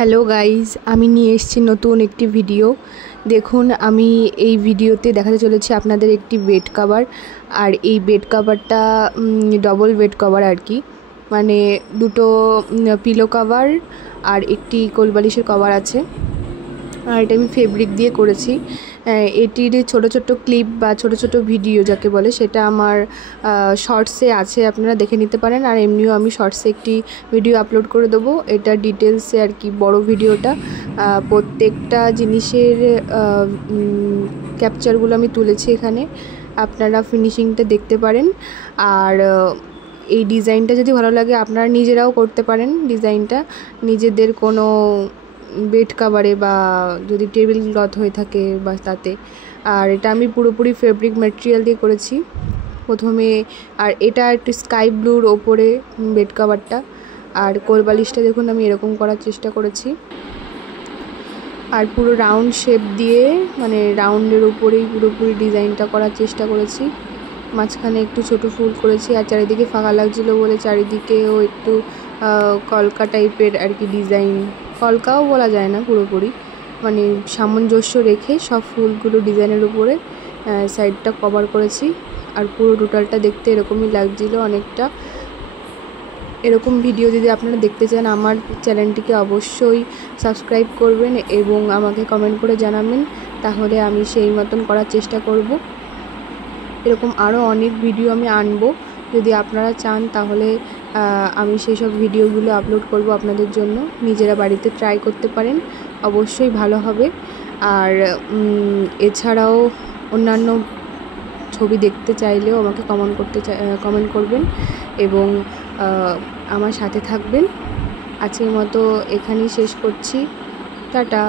Hello guys, আমি নিয়ে এসেছি নতুন একটি ভিডিও। দেখুন, আমি এই ভিডিওতে দেখাতে চলেছি আপনাদের একটি বেড কভার। আর এই বেড কভারটা ডবল বেড কভার আর কি, মানে দুটো পিলো কভার আর একটি কোলবালিশের কভার আছে। আর এটা আমি ফেব্রিক দিয়ে করেছি। এটির ছোট ছোট ক্লিপ বা ছোট ছোট ভিডিও যাকে বলে সেটা আমার শর্টসে আছে, আপনারা দেখে নিতে পারেন। আর এমনিও আমি শর্টসে একটি ভিডিও আপলোড করে দেবো, এটা ডিটেলসে আর কি, বড় ভিডিওটা। প্রত্যেকটা জিনিসের ক্যাপচারগুলো আমি তুলেছি এখানে, আপনারা ফিনিশিংটা দেখতে পারেন। আর এই ডিজাইনটা যদি ভালো লাগে আপনারা নিজেরাও করতে পারেন ডিজাইনটা নিজেদের কোনো বেড কাভারে বা যদি টেবিল ক্লথ হয়ে থাকে বা তাতে। আর এটা আমি পুরোপুরি ফেব্রিক ম্যাটেরিয়াল দিয়ে করেছি প্রথমে। আর এটা একটু স্কাই ব্লুর ওপরে বেড কাভারটা। আর কোলবালিশটা দেখুন আমি এরকম করার চেষ্টা করেছি। আর পুরো রাউন্ড শেপ দিয়ে, মানে রাউন্ডের উপরেই পুরোপুরি ডিজাইনটা করার চেষ্টা করেছি। মাঝখানে একটু ছোট ফুল করেছি, আর চারিদিকে ফাঁকা লাগছিলো বলে চারিদিকেও একটু কলকা টাইপের আর কি ডিজাইন, কলকাও বলা যায় না পুরোপুরি, মানে সামঞ্জস্য রেখে সব ফুলগুলো ডিজাইনের উপরে সাইডটা কভার করেছি। আর পুরো টোটালটা দেখতে এরকমই লাগছিলো অনেকটা। এরকম ভিডিও যদি আপনারা দেখতে চান আমার চ্যানেলটিকে অবশ্যই সাবস্ক্রাইব করবেন এবং আমাকে কমেন্ট করে জানাবেন, তাহলে আমি সেই মতন করার চেষ্টা করব। এরকম আরও অনেক ভিডিও আমি আনবো, যদি আপনারা চান তাহলে আমি সেই সব ভিডিওগুলো আপলোড করব আপনাদের জন্য। নিজেরা বাড়িতে ট্রাই করতে পারেন, অবশ্যই ভালো হবে। আর এছাড়াও অন্যান্য ছবি দেখতে চাইলেও আমাকে কমেন্ট করবেন এবং আমার সাথে থাকবেন। আজকের মতো এখানেই শেষ করছি, টাটা।